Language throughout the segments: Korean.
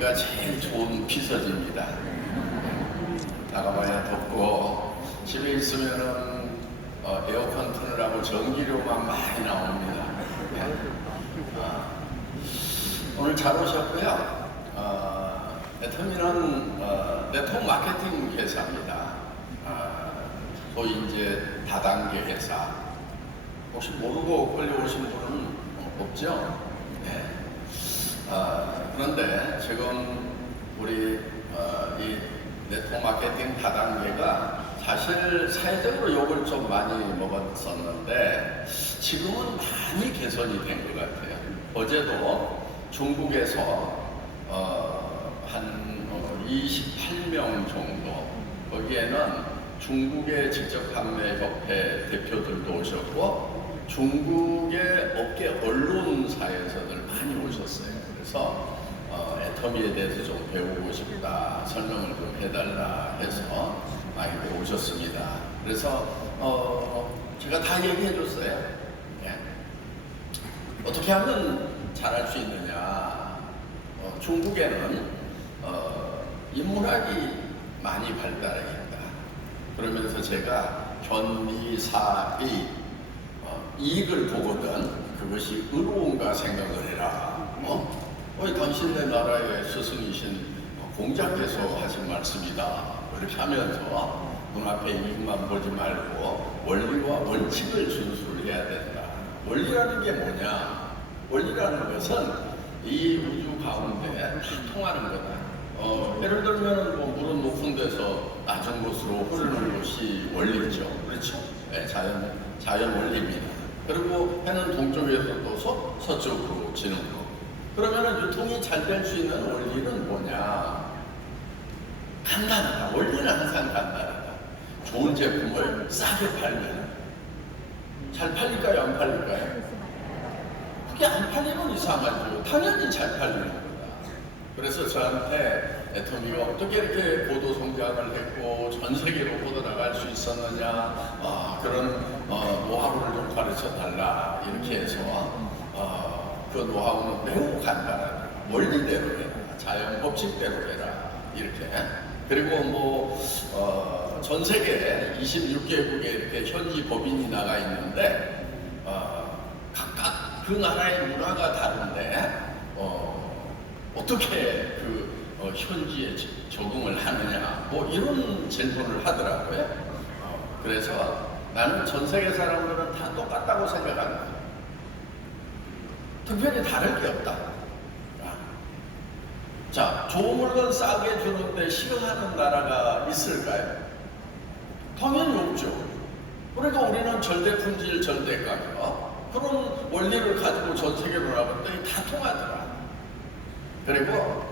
여기가 제일 좋은 피서지입니다. 나가봐야 덥고 집에 있으면은 어, 에어컨 틀으라고 전기료만 많이 나옵니다. 네. 아, 오늘 잘 오셨고요. 어, 애터미는 어, 네트워크 마케팅 회사입니다. 아, 소위 이제 다단계 회사. 혹시 모르고 끌려오신 분은 없죠? 네. 아, 그런데 지금 우리 어, 이 네트워크 마케팅 다단계가 사실 사회적으로 욕을 좀 많이 먹었었는데 지금은 많이 개선이 된 것 같아요. 어제도 중국에서 어, 한 어, 28명 정도 거기에는 중국의 직접 판매 협회 대표들도 오셨고 중국의 업계 언론사에서들 많이 오셨어요. 그래서 어, 애 터미에 대해서 좀 배우고 싶다, 설명을 좀 해달라 해서 많이들 오셨습니다. 그래서 어, 제가 다 얘기해 줬어요. 예. 어떻게 하면 잘할 수 있느냐? 어, 중국에는 어, 인문학이 많이 발달해 있다. 그러면서 제가 견미사의 어, 이익을 보거든 그것이 의로운가 생각을 해라. 어? 어, 당신네 나라의 스승이신 공자께서 하신 말씀이다. 이렇게 하면서 눈앞에 이익만 보지 말고 원리와 원칙을 준수해야 된다. 원리라는 게 뭐냐? 원리라는 것은 이 우주 가운데 다 통하는 거다. 어, 예를 들면 뭐 물은 높은 데서 낮은 곳으로 흐르는 것이 원리죠. 그렇죠? 네, 자연, 자연 원리입니다. 그리고 해는 동쪽에서 또 서, 서쪽으로 지는 거. 그러면 유통이 잘 될 수 있는 원리는 뭐냐? 간단하다. 원리는 항상 간단하다. 좋은 제품을 싸게 팔면 잘 팔릴까요? 안 팔릴까요? 그게 안 팔리면 이상하죠. 당연히 잘 팔리는 거다. 그래서 저한테 애터미가 어떻게 이렇게 고도 성장을 했고 전 세계로 뻗어나갈 수 있었느냐 아, 그런 어, 노하우를 좀 가르쳐 달라 이렇게 해서 어, 그 노하우는 매우 간단하다. 원리대로 해라. 자연 법칙대로 해라. 이렇게. 그리고 뭐, 어, 전 세계 26개국에 이렇게 현지 법인이 나가 있는데, 어, 각각 그 나라의 문화가 다른데, 어, 어떻게 그 어, 현지에 지- 적응을 하느냐, 뭐 이런 질문을 하더라고요. 어, 그래서 나는 전 세계 사람들은 다 똑같다고 생각한다. 특별히 다를 게 없다. 아. 자, 좋은 물건 싸게 주는데 싫어하는 나라가 있을까요? 당연히 없죠. 그러니까 우리는 절대 품질, 절대 가격 그런 원리를 가지고 전 세계로 나갔더니 다 통하더라. 그리고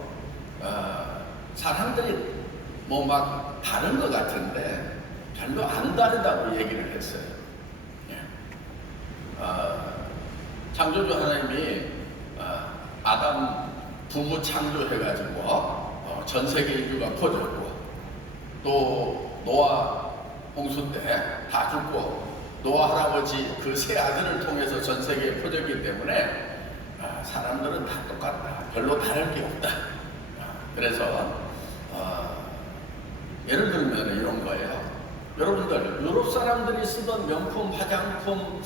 어, 사람들이 뭐 막 다른 것 같은데 별로 안 다르다고 얘기를 했어요. 예. 어, 창조주 하나님이 어, 아담 부부 창조해가지고 어, 전 세계 인류가 퍼졌고 또 노아 홍수 때 다 죽고 노아 할아버지 그 세 아들을 통해서 전 세계에 퍼졌기 때문에 아, 사람들은 다 똑같다. 별로 다를 게 없다. 아, 그래서 어, 예를 들면 이런 거예요. 여러분들 유럽 사람들이 쓰던 명품 화장품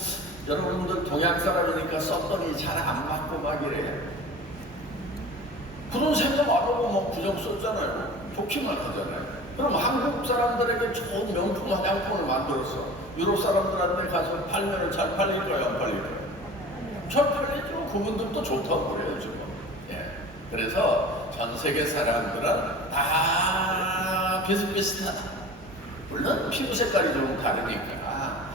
여러분들 동양 사람이니까 썼더니 잘 안 맞고 막 이래요. 그런 생각 안 하고 뭐 부정 썼잖아요. 좋기만 하잖아요. 그럼 한국 사람들에게 좋은 명품 화장품을 만들었어. 유럽 사람들한테 가서 팔면 잘 팔릴까요? 안 팔릴까요? 잘 팔리죠. 그분들도 좋다고 그래요, 지금. 예. 그래서 전 세계 사람들은 다 비슷비슷하다. 물론 피부 색깔이 좀 다르니까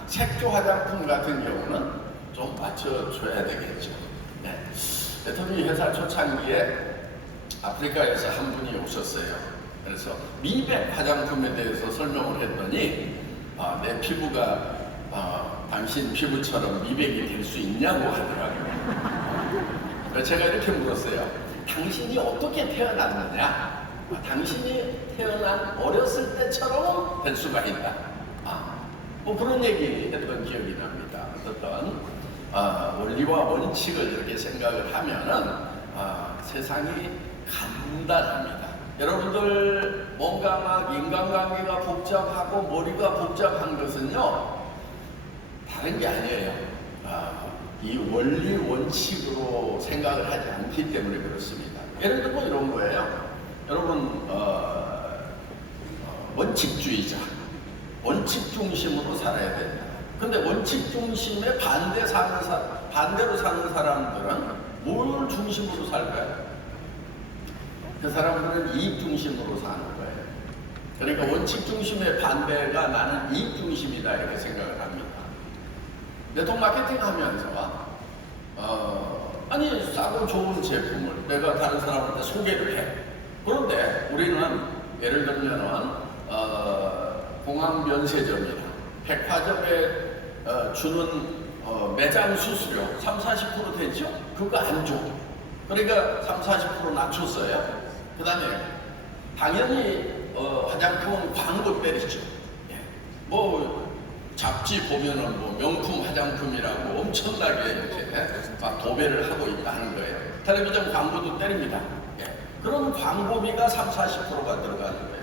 색조 화장품 같은 경우는 좀 맞춰줘야 되겠죠. 네. 애터미 회사 초창기에 아프리카에서 한 분이 오셨어요. 그래서 미백 화장품에 대해서 설명을 했더니 아, 내 피부가 아, 당신 피부처럼 미백이 될 수 있냐고 하더라고요. 제가 이렇게 물었어요. 당신이 어떻게 태어났느냐? 아, 당신이 태어난 어렸을 때처럼 될 수가 있다. 아, 뭐 그런 얘기 했던 기억이 납니다. 어떤 아, 원리와 원칙을 이렇게 생각을 하면은 아, 세상이 간단합니다. 여러분들 뭔가 막 인간관계가 복잡하고 머리가 복잡한 것은요 다른 게 아니에요. 아, 이 원리 원칙으로 생각을 하지 않기 때문에 그렇습니다. 예를 들면 이런 거예요. 여러분 어, 어, 원칙주의자, 원칙 중심으로 살아야 된다. 근데 원칙 중심에 반대 사는 사, 반대로 사는 사람들은 뭘 중심으로 살까요? 그 사람들은 이익 중심으로 사는 거예요. 그러니까 원칙 중심의 반대가 나는 이익 중심이다 이렇게 생각을 합니다. 네트워크 마케팅 하면서 어, 아니 싸고 좋은 제품을 내가 다른 사람한테 소개를 해. 그런데 우리는 예를 들면은 어, 공항 면세점이나 백화점에 어, 주는 어, 매장 수수료 3, 40% 되죠? 그거 안 줘. 그러니까 3, 40% 낮췄어요. 그 다음에 당연히 어, 화장품은 광고 때리죠. 예. 뭐 잡지 보면은 뭐 명품 화장품이라고 엄청나게 이렇게 막 도배를 하고 있다 하는 거예요. 텔레비전 광고도 때립니다. 예. 그런 광고비가 3, 40%가 들어가는 거예요.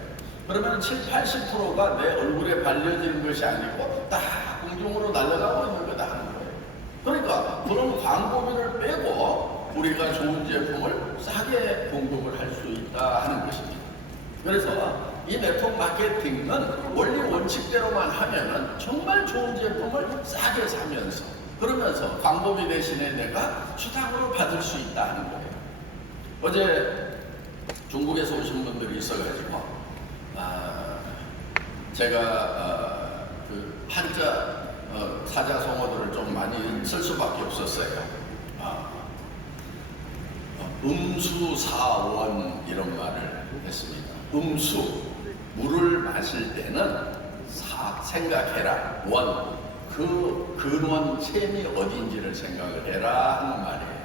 그러면 7, 80%가 내 얼굴에 발려지는 것이 아니고 딱 공중으로 날아가고 있는 거다 하는 거예요. 그러니까 그런 광고비를 빼고 우리가 좋은 제품을 싸게 공급을 할 수 있다 하는 것입니다. 그래서 이 네트워크 마케팅은 원리 원칙대로만 하면은 정말 좋은 제품을 싸게 사면서 그러면서 광고비 대신에 내가 수당으로 받을 수 있다 하는 거예요. 어제 중국에서 오신 분들이 있어가지고 아, 제가 어, 그 한자 어, 사자성어들을 좀 많이 쓸 수밖에 없었어요. 아, 어, 음수사원 이런 말을 했습니다. 음수 물을 마실 때는 사, 생각해라 원 그 근원 셈이 어딘지를 생각을 해라 하는 말이에요.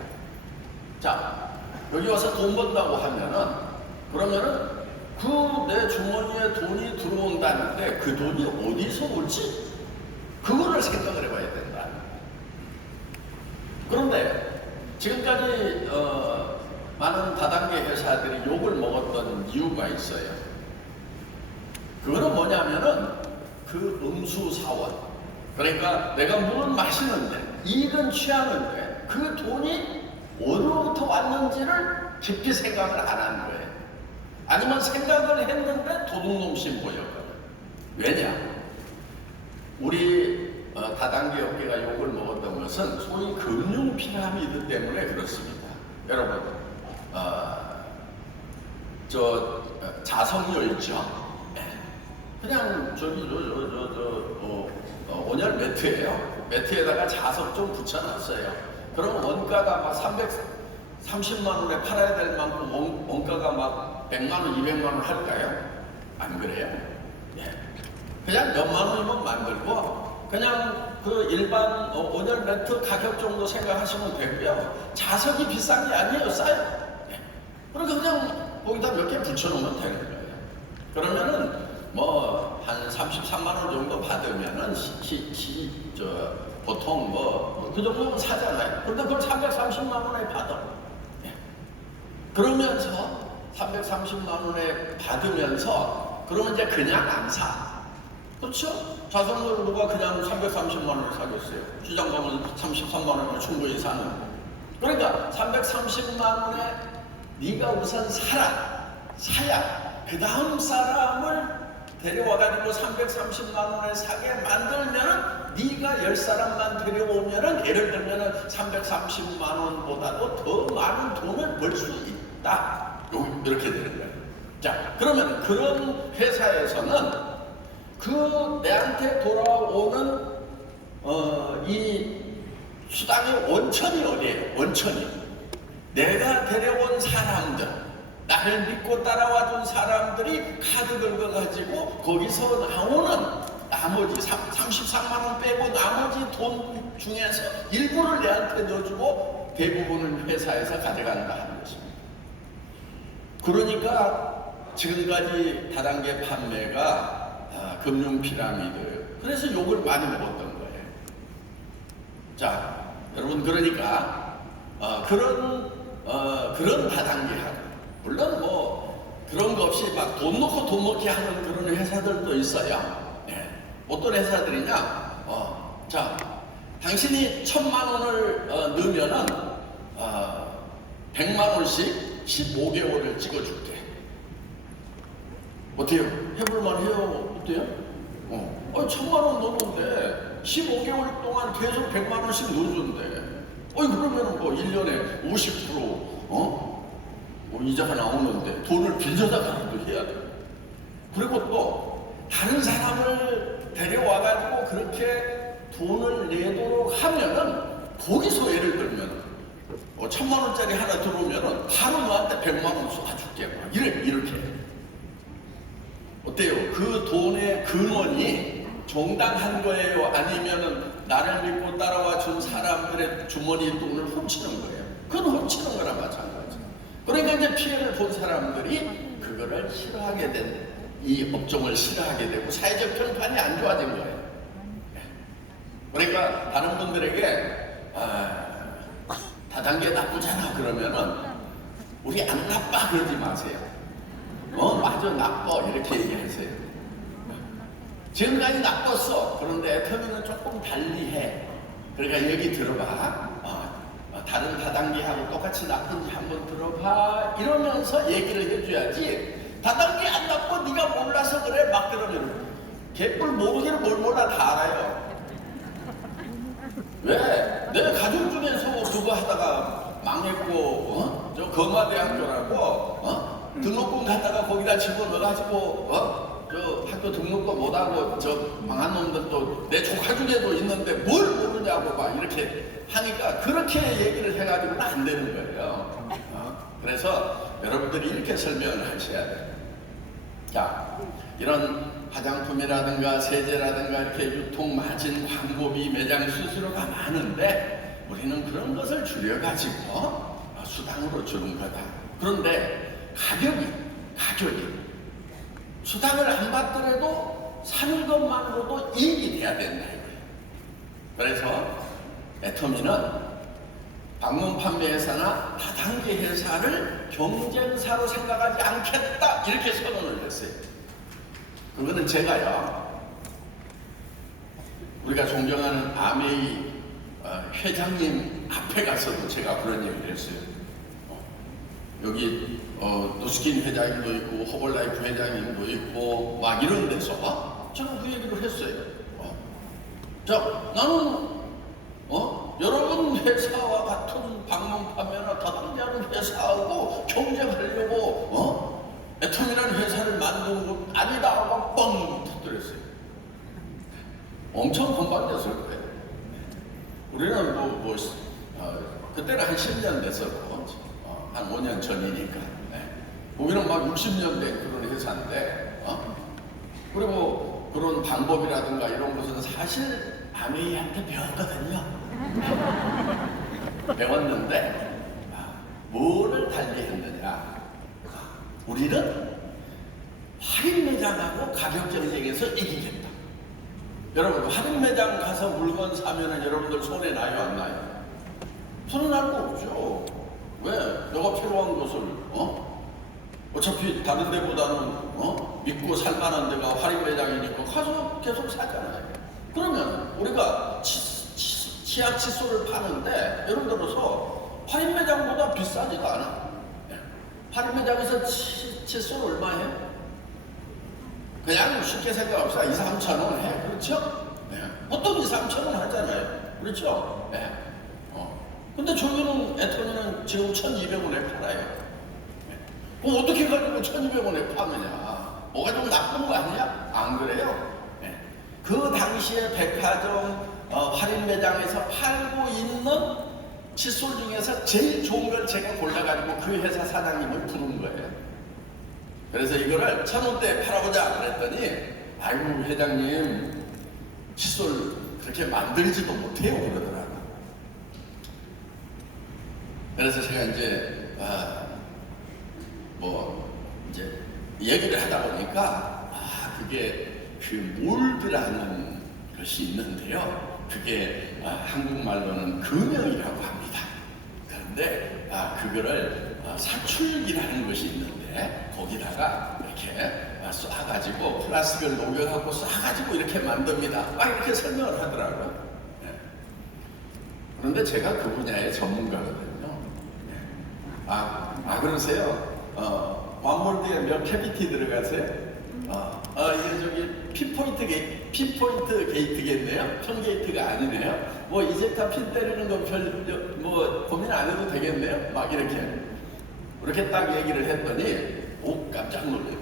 자 여기 와서 돈 번다고 하면은 그러면은 그 내 주머니에 돈이 들어온다는데 그 돈이 어디서 올지 그거를 생각을 해봐야 된다. 그런데 지금까지 어, 많은 다단계 회사들이 욕을 먹었던 이유가 있어요. 그거는 뭐냐면은 그 음수 사원. 그러니까 내가 물은 마시는데 이익은 취하는데 그 돈이 어디로부터 왔는지를 깊이 생각을 안 하는 거예요. 아니면 생각을 했는데 도둑놈심 보였거든. 왜냐? 우리 어, 다단계 업계가 욕을 먹었던 것은 소위 금융 피라미드 때문에 그렇습니다. 여러분, 어, 저 어, 자석열죠. 예. 그냥 저기 저저저 저, 어, 어, 온열 매트예요. 매트에다가 자석 좀 붙여놨어요. 그럼 원가가 막 330만 원에 팔아야 될 만큼 원, 원가가 막 100만 원, 200만 원 할까요? 안 그래요? 예. 그냥 몇만 원이면 만들고 그냥 그 일반 어, 온열 매트 가격 정도 생각하시면 되고요. 자석이 비싼 게 아니에요. 싸요. 예. 그러니까 그냥 거기다 몇 개 붙여놓으면 되는 거예요. 그러면은 뭐 한 33만 원 정도 받으면은 시, 시, 시, 저 보통 뭐 그 정도면 사잖아요. 근데 그걸 330만 원에 받아. 예. 그러면서 330만 원에 받으면서 그러면 이제 그냥 안 사. 그렇죠? 자전거를 누가 그냥 330만 원에 사겠어요. 가면 33만 원이면 충분히 사는. 그러니까 330만 원에 네가 우선 사라. 사야 그 다음 사람을 데려와가지고 330만 원에 사게 만들면은 네가 열 사람만 데려오면은 예를 들면은 330만 원보다도 더 많은 돈을 벌 수 있다. 요- 이렇게 되는 거예요. 자, 그러면 그런 회사에서는 그 내한테 돌아오는 어, 이 수당의 원천이 어디예요? 원천이 내가 데려온 사람들 나를 믿고 따라와준 사람들이 카드 긁어가지고 거기서 나오는 나머지 33만 원 빼고 나머지 돈 중에서 일부를 내한테 넣어주고 대부분은 회사에서 가져간다. 그러니까 지금까지 다단계 판매가 아, 금융 피라미드 그래서 욕을 많이 먹었던 거예요. 자, 여러분 그러니까 어, 그런 어, 그런 다단계 하고 물론 뭐 그런 거 없이 막돈 넣고 돈 먹게 하는 그런 회사들도 있어요. 예. 어떤 회사들이냐? 어, 자, 당신이 천만 원을 어, 넣으면은 어, 백만 원씩 15개월을 찍어줄게. 어때요? 해볼만 해요? 어때요? 어, 어 천만 원 넣었는데 15개월 동안 계속 100만 원씩 넣어준대. 어이 그러면은 뭐 1년에 50% 어? 뭐 이자가 나오는데 돈을 빌려다가라도 해야 돼. 그리고 또 다른 사람을 데려와가지고 그렇게 돈을 내도록 하면은 거기서 예를 들면 어, 천만 원짜리 하나 들어오면은 바로 너한테 백만 원 쏟아줄게. 막 이래 이렇게. 어때요? 그 돈의 근원이 정당한 거예요? 아니면은 나를 믿고 따라와 준 사람들의 주머니 돈을 훔치는 거예요? 그건 훔치는 거나 마찬가지. 그러니까 이제 피해를 본 사람들이 그거를 싫어하게 된, 이 업종을 싫어하게 되고 사회적 평판이 안 좋아진 거예요. 그러니까 다른 분들에게 아, 다단계 나쁘잖아 그러면은 우리 안 나빠 그러지 마세요. 어 맞아 나빠 이렇게 얘기하세요. 지금까지 나빴어. 그런데 애터미는 조금 달리해. 그러니까 여기 들어봐. 어, 어, 다른 다단계하고 똑같이 나쁜지 한번 들어봐. 이러면서 얘기를 해줘야지. 다단계 안 나빠. 네가 몰라서 그래. 막 그러면 개뿔 모르기를 뭘 몰라 다 알아요. 왜? 내가 가족 중에서 그거 하다가 망했고, 어? 저 거마대학교라고, 어? 등록금 갖다가 거기다 집어넣어가지고, 어? 저 학교 등록도 못하고 저 망한 놈들도 내 조카 중에도 있는데 뭘 모르냐고 막 이렇게 하니까 그렇게 얘기를 해가지고는 안 되는 거예요. 어? 그래서 여러분들이 이렇게 설명을 하셔야 돼요. 자, 이런 화장품이라든가 세제라든가 이렇게 유통 마진 광고비 매장 수수료가 많은데 우리는 그런 것을 줄여가지고 어, 수당으로 주는 거다. 그런데 가격이 가격이 수당을 안 받더라도 사는 것만으로도 이익이 돼야 된다. 그래서 애터미는 방문 판매 회사나 다단계 회사를 경쟁사로 생각하지 않겠다 이렇게 선언을 했어요. 그거는 제가요. 우리가 존경하는 아메이 어, 회장님 앞에 가서도 제가 그런 얘기를 했어요. 어, 여기 어, 노스킨 회장님도 있고 허벌라이프 회장님도 있고 막 이런 데서 어? 저는 그 얘기를 했어요. 어. 자 나는 어? 여러분 회사와 같은 방문 판매나 다단계하는 회사하고 경쟁하려고 어? 애텀이라는 회사를 만든 것 아니다 하고 뻥 터뜨렸어요. 엄청 건방졌을 거예요. 우리는 뭐, 뭐 어, 그때는 한 10년 됐었고 어, 한 5년 전이니까 네. 우리는 막 60년 된 그런 회사인데 어? 그리고 그런 방법이라든가 이런 것은 사실 아메이한테 배웠거든요. 배웠는데 아, 뭐를 달리 했느냐? 우리는 할인 매장하고 가격 경쟁에서 이기겠다. 여러분 할인 매장 가서 물건 사면은 여러분들 손에 나요 안 나요? 손에 날거 없죠. 왜? 내가 필요한 것을 어? 어차피 다른 데보다는 어? 믿고 살만한 데가 할인 매장이니까 가서 계속 사잖아요. 그러면 우리가 치, 치, 치약 칫솔을 파는데 예를 들어서 할인 매장보다 비싸지도 않아. 예. 할인 매장에서 치, 칫솔 얼마예요? 그냥 쉽게 생각합시다. 2, 3천 원 해. 그렇죠? 네. 보통 2, 3천 원 하잖아요. 그렇죠? 네. 어. 근데 저기는 애터미는 지금 1,200원에 팔아요. 네. 그럼 어떻게 가지고 1,200원에 파느냐? 뭐가 좀 나쁜 거 아니야? 안 그래요? 네. 그 당시에 백화점 어, 할인 매장에서 팔고 있는 칫솔 중에서 제일 좋은 걸 제가 골라가지고 그 회사 사장님을 부른 거예요. 그래서 이거를 천 원대에 팔아보자 그랬더니 아이고 회장님 칫솔 그렇게 만들지도 못해요 그러더라고. 그래서 제가 이제 아, 뭐 이제 얘기를 하다 보니까 아 그게 그 몰드라는 것이 있는데요. 그게 아, 한국말로는 금형이라고 합니다. 그런데 아, 그거를 아, 사출기라는 것이 있는데 거기다가 이렇게 아, 쏴가지고 플라스틱을 녹여갖고 쏴가지고 이렇게 만듭니다. 막 이렇게 설명을 하더라고요. 네. 그런데 제가 그 분야의 전문가거든요. 네. 아, 아 그러세요? 어, 완몰드에 몇 캐비티 들어가세요? 어, 어, 이게 저기 핀포인트 게 핀포인트 게이트겠네요? 편 게이트가 아니네요? 뭐 이제타 핀 때리는 거별뭐 고민 안 해도 되겠네요? 막 이렇게 이렇게 딱 얘기를 했더니 오 깜짝 놀래요.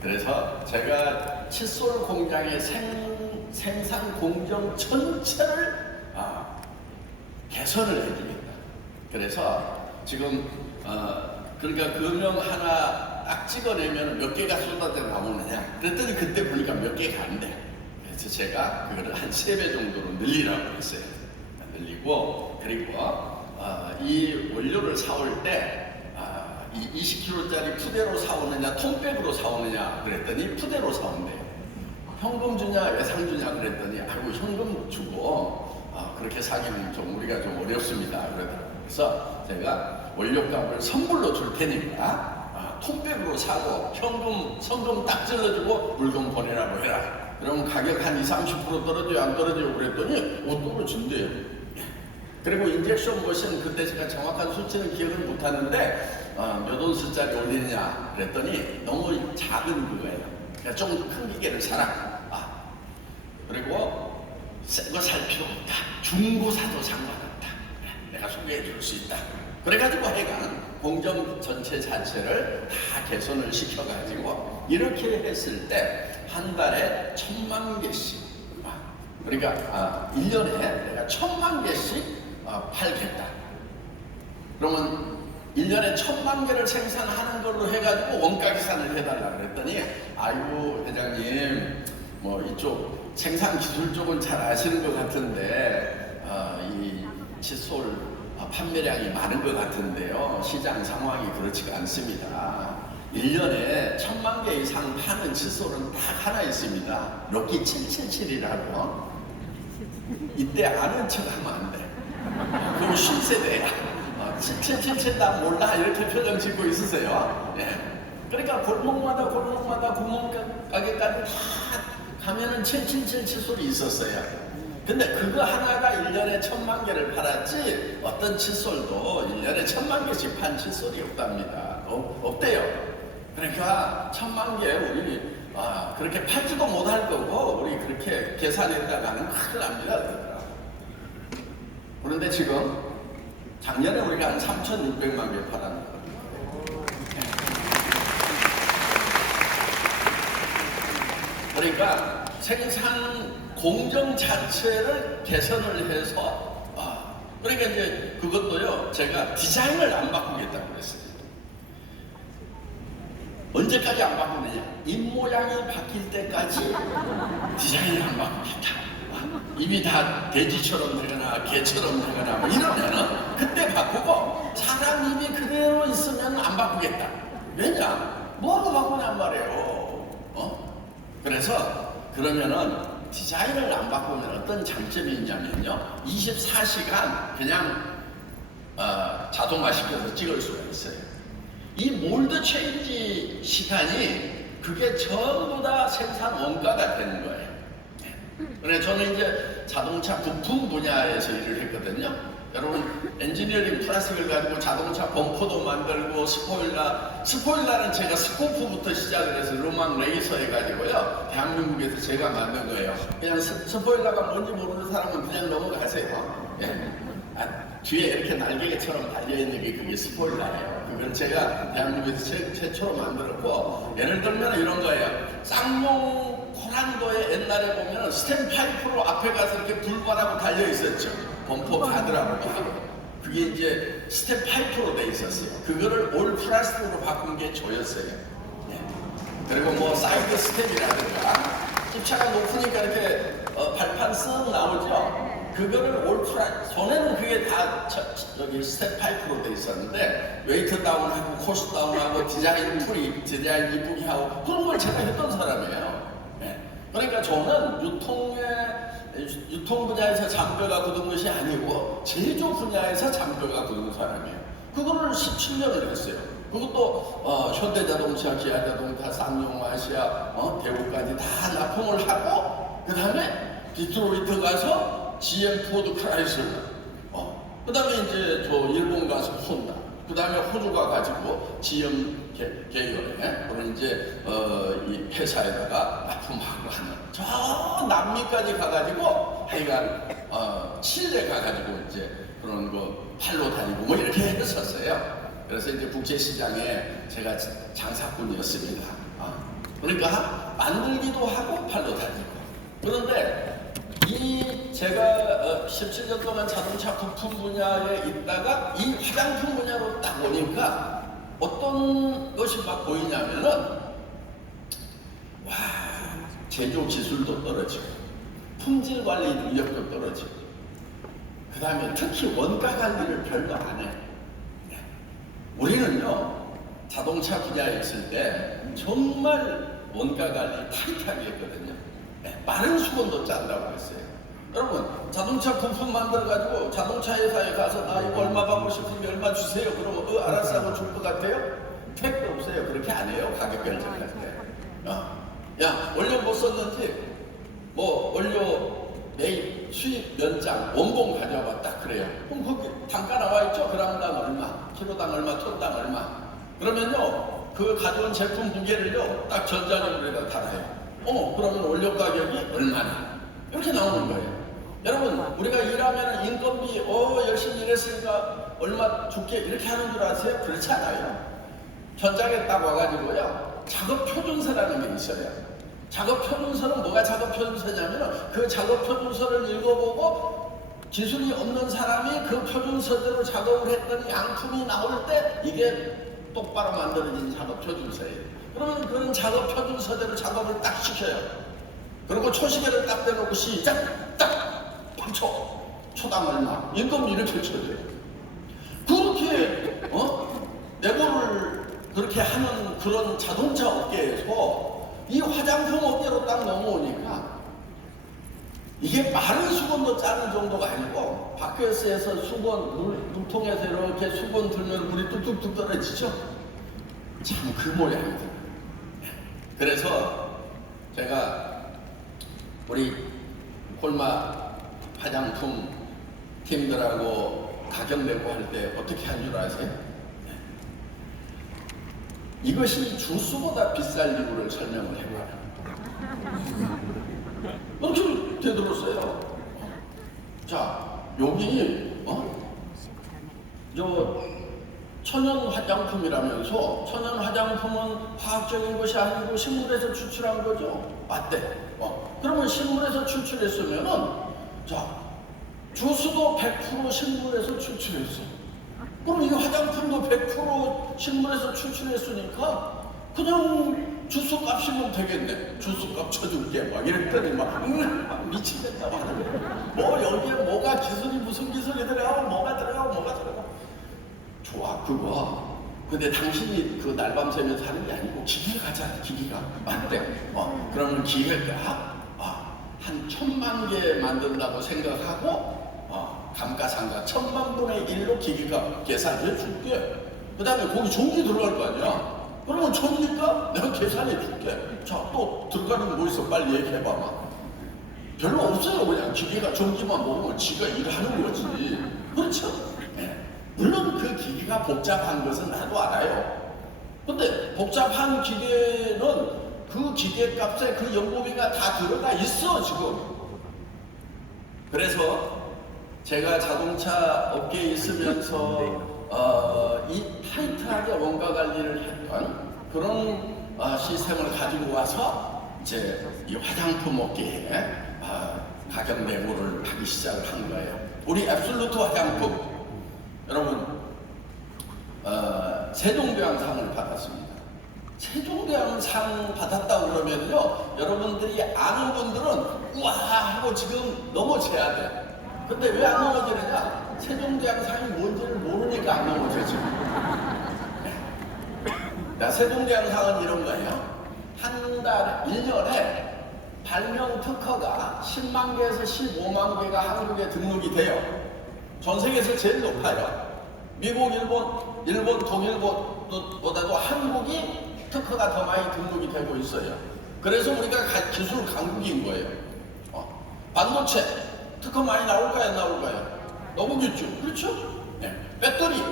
그래서 제가 칫솔 공장의 생, 생산 공정 전체를 아, 개선을 해주겠다. 그래서 지금 어, 그러니까 금형 하나 딱 찍어내면 몇 개가 쏟아져 나오느냐. 그랬더니 그때 보니까 몇 개가 안 돼. 그래서 제가 그거를 한 세 배 정도로 늘리라고 했어요. 늘리고 그리고 어, 이 원료를 사올 때 아, 이 20kg짜리 푸대로 사오느냐 통백으로 사오느냐 그랬더니 푸대로 사온대요. 현금 주냐 예상 주냐 그랬더니 아이고 현금 주고 아, 그렇게 사기는 좀 우리가 좀 어렵습니다. 그래서 제가 원료값을 선물로 줄 테니까 아, 통백으로 사고 현금 성금 딱 찔러주고 물건 보내라고 해라. 그럼 가격 한 20, 30% 떨어져요 안 떨어져요 그랬더니 오 떨어진대요. 그리고 인젝션 머신 그때 제가 정확한 수치는 기억을 못하는데 어, 몇 온스짜리 올리느냐 그랬더니 너무 작은 그거예요. 그러니까 좀더큰 기계를 사라. 아, 그리고 새거살 필요 없다. 중고 사도 상관없다. 그래, 내가 소개해 줄 수 있다. 그래가지고 하여간 공정 전체 자체를 다 개선을 시켜가지고 이렇게 했을 때 한 달에 천만 개씩 아, 그러니까 아, 1년에 내가 천만 개씩 아, 팔겠다. 그러면 1년에 천만 개를 생산하는 걸로 해가지고 원가 계산을 해달라 그랬더니 아이고 회장님 뭐 이쪽 생산 기술 쪽은 잘 아시는 것 같은데 아, 이 칫솔 아, 판매량이 많은 것 같은데요. 시장 상황이 그렇지가 않습니다. 1년에 천만 개 이상 파는 칫솔은 딱 하나 있습니다. 럭키 777이라고. 이때 아는 척 하면 안돼 그거 신세대야. 어, 7777나 몰라 이렇게 표정 짓고 있으세요. 예. 그러니까 골목마다 골목마다 구멍가게까지 다 가면은 777 칫솔이 있었어요. 근데 그거 하나가 1년에 천만 개를 팔았지 어떤 칫솔도 1년에 천만 개씩 판 칫솔이 없답니다. 어, 없대요. 그러니까 천만 개 우리 아, 그렇게 팔지도 못할 거고 우리 그렇게 계산했다가는 큰일 납니다. 그런데 지금 작년에 우리가 한 3,600만 개 팔았는 거예요. 그러니까 생산 공정 자체를 개선을 해서 아, 그러니까 이제 그것도요 제가 디자인을 안 바꾸겠다고 그랬어요. 언제까지 안 바꾸느냐? 입 모양이 바뀔 때까지 디자인을 안 바꾸겠다. 입이 다 돼지처럼 개처럼 되거나 뭐 이러면은 그때 바꾸고 사람 입이 그대로 있으면 안 바꾸겠다. 왜냐? 뭐하러 바꾸냔 말이에요. 어? 그래서 그러면은 디자인을 안 바꾸면 어떤 장점이 있냐면요. 24시간 그냥 어, 자동화 시켜서 찍을 수가 있어요. 이 몰드 체인지 시간이 그게 전부 다 생산 원가가 되는 거예요. 그래 저는 이제 자동차 부품 분야에서 일을 했거든요. 여러분 엔지니어링 플라스틱을 가지고 자동차 범퍼도 만들고 스포일러 스포일러는 제가 스코프부터 시작을 해서 루망 레이서 해가지고요 대한민국에서 제가 만든 거예요. 그냥 스, 스포일러가 뭔지 모르는 사람은 그냥 넘어가세요. 예. 아, 뒤에 이렇게 날개처럼 달려 있는 게 그게 스포일러예요. 그건 제가 대한민국에서 최, 최초로 만들었고 예를 들면 이런 거예요. 쌍용 코란도에 옛날에 보면 스텐 파이프로 앞에 가서 이렇게 불바라고 달려 있었죠. 범퍼 가드라고 하고. 그게 이제 스텐 파이프로 돼 있었어요. 그거를 올 플라스틱으로 바꾼 게 저였어요. 예. 그리고 뭐 사이드 스텝이라든가 찝차가 높으니까 이렇게 어, 발판 쓱 나오죠. 그거를 올 플라 전에는 그게 다 저, 여기 스텝 파이프로 돼 있었는데 웨이트 다운하고 코스 다운하고 디자인 풀이 디자인 이쁘게 하고 그런 걸 제가 했던 사람이에요. 예. 그러니까 저는 유통의 유- 유통 분야에서 장뼈가 굳은 것이 아니고 제조 분야에서 장뼈가 굳은 사람이에요. 그거를 17년을 했어요. 그것도 어, 현대자동차, 기아자동차, 쌍용아시아, 어, 대우까지 다 납품을 하고 그 다음에 디트로이트 가서 GM 포드 크라이슬러 어, 그 다음에 이제 저 일본 가서 혼다 그 다음에 호주 가 가지고 GM 계, 계열의 그런 이제 어, 이 회사에다가 납품하고 하는 저 남미까지 가가지고 하여간 어, 칠레 가가지고 이제 그런 거 팔로 다니고 뭐 이렇게 했었어요. 그래서 이제 국제시장에 제가 장사꾼이었습니다. 아, 그러니까 만들기도 하고 팔로 다니고. 그런데 이 제가 어, 17년 동안 자동차 부품 분야에 있다가 이 화장품 분야로 딱 오니까 어떤 것이 막 보이냐면은 와 제조 기술도 떨어지고 품질 관리 능력도 떨어지고 그 다음에 특히 원가 관리를 별로 안 해. 우리는요 자동차 분야에 있을 때 정말 원가 관리 타이트하게 했거든요. 네, 마른 수건도 짠다고 했어요. 여러분 자동차 부품 만들어 가지고 자동차 회사에 가서 나 이거 얼마 받고 싶은데 얼마 주세요. 그러면 어 알았어 하고 줄 것 같아요? 택도 없어요. 그렇게 안 해요. 가격 결정할 때. 어. 야 원료 못 썼는지 뭐 원료 매입 수입 면장 원본 가져와 딱 그래요. 그럼 거기 단가 나와 있죠. 그람당 얼마, 키로당 얼마, 톤당 얼마. 그러면요 그 가져온 제품 무게를요 딱 전자적으로다 달아요. 어머 그러면 원료 가격이 얼마나 이렇게 나오는 거예요. 여러분 우리가 일하면 인건비 어 열심히 일했으니까 얼마 줄게 이렇게 하는 줄 아세요? 그렇지 않아요. 현장에 딱 와가지고요 작업 표준서라는 게 있어요. 작업 표준서는 뭐가 작업 표준서냐면 그 작업 표준서를 읽어보고 기술이 없는 사람이 그 표준서대로 작업을 했더니 양품이 나올 때 이게 똑바로 만들어진 작업 표준서예요. 그러면 그런 작업 표준서대로 작업을 딱 시켜요. 그리고 초시계를 딱 대놓고 시작 딱 8초 초당 얼마 임금 이렇게 쳐줘요. 그렇게 어 내고를 그렇게 하는 그런 자동차 업계에서 이 화장품 업계로 딱 넘어오니까 이게 마른 수건도 짜는 정도가 아니고 바퀴에서 수건 물, 물통에서 이렇게 수건 들면 물이 뚝뚝뚝 떨어지죠. 참 그 모양이더라고요. 그래서 제가 우리 콜마 화장품 팀들하고 가격 내고 할 때 어떻게 한 줄 아세요? 이것이 주스보다 비쌀 이유를 설명을 해봐요. 이렇게 되들었어요. 자, 여기, 어? 저, 천연 화장품이라면서 천연 화장품은 화학적인 것이 아니고 식물에서 추출한 거죠. 맞대. 어. 그러면 식물에서 추출했으면은, 자, 주스도 100% 식물에서 추출했어. 그럼 이 화장품도 100% 식물에서 추출했으니까 그냥 주스 값이면 되겠네. 주스 값 쳐줄게. 막 이랬더니 막, 음, 막 미치겠다. 막. 뭐 여기에 뭐가 기술이 무슨 기술이 들어가고 뭐가 들어가고 뭐가 들어가고. 좋아, 그거. 근데 당신이 그 날밤새면서 하는 게 아니고 기계가 하잖아, 기계가. 맞대. 어, 그러면 기계가 아, 한 천만 개 만든다고 생각하고 어, 감가상각 천만 분의 일로 기계가 계산해 줄게. 그 다음에 거기 전기 들어갈 거 아니야. 그러면 전기가 내가 계산해 줄게. 자, 또 들어가는 거 뭐 있어? 빨리 얘기해봐봐. 별로 없어요. 그냥 기계가 전기만 먹으면 지가 일하는 거지. 그렇죠? 예. 물론 그 기계가 복잡한 것은 나도 알아요. 근데 복잡한 기계는 그 기계 값에 그 연구비가 다 들어가 있어, 지금. 그래서 제가 자동차 업계에 있으면서 어, 이 타이트하게 원가 관리를 했던 그런 어, 시스템을 가지고 와서 이제 이 화장품 업계에 어, 가격 내고를 하기 시작을 한 거예요. 우리 앱솔루트 화장품 여러분 어, 세종대왕상을 받았습니다. 세종대왕 상 받았다 그러면요 여러분들이 아는 분들은 우와 하고 지금 넘어져야 돼. 근데 왜 안 넘어지느냐? 세종대왕 상이 뭔지를 모르니까 안 넘어져 지금. 네. 자, 세종대왕 상은 이런 거예요. 한 달에, 1년에 발명 특허가 10만 개에서 15만 개가 한국에 등록이 돼요. 전 세계에서 제일 높아요. 미국, 일본, 일본, 독일보다도 한국이 특허가 더 많이 등록이 되고 있어요. 그래서 우리가 가- 기술 강국인 거예요. 어, 반도체 특허 많이 나올까요, 안 나올까요? 나오겠죠. 그렇죠? 네. 배터리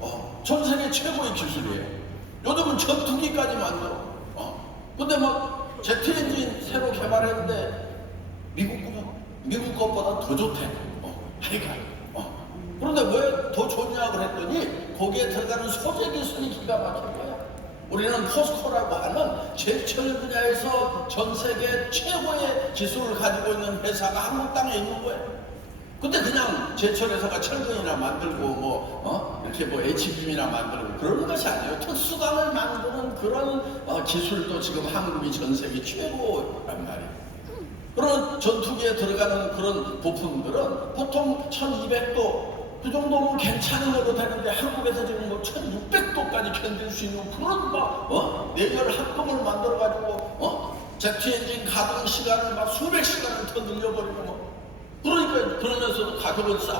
어, 전 세계 최고의 기술이에요. 요즘은 전투기까지 만들어. 어. 근데 막 제트 엔진 새로 개발했는데 미국 거 미국 것보다 더 좋대. 어, 하여간. 어. 그런데 왜 더 좋냐 그랬더니 거기에 들어가는 소재 기술이 기가 막힌 거야. 우리는 포스코라고 하는 제철 분야에서 전 세계 최고의 기술을 가지고 있는 회사가 한국 땅에 있는 거예요. 근데 그냥 제철 회사가 철근이나 만들고 뭐 어? 이렇게 뭐 H빔이나 만들고 그러는 것이 아니에요. 특수감을 만드는 그런 어, 기술도 지금 한국이 전 세계 최고란 말이에요. 그런 전투기에 들어가는 그런 부품들은 보통 1200도 그 정도면 괜찮은 거로 되는데 한국에서 지금 뭐 1600도까지 견딜 수 있는 그런 막 어? 내열 합금을 만들어 가지고 어? 제트 엔진 가동 시간을 막 수백 시간을 더 늘려버리고 뭐 그러니까 그러면서도 가격은 싸고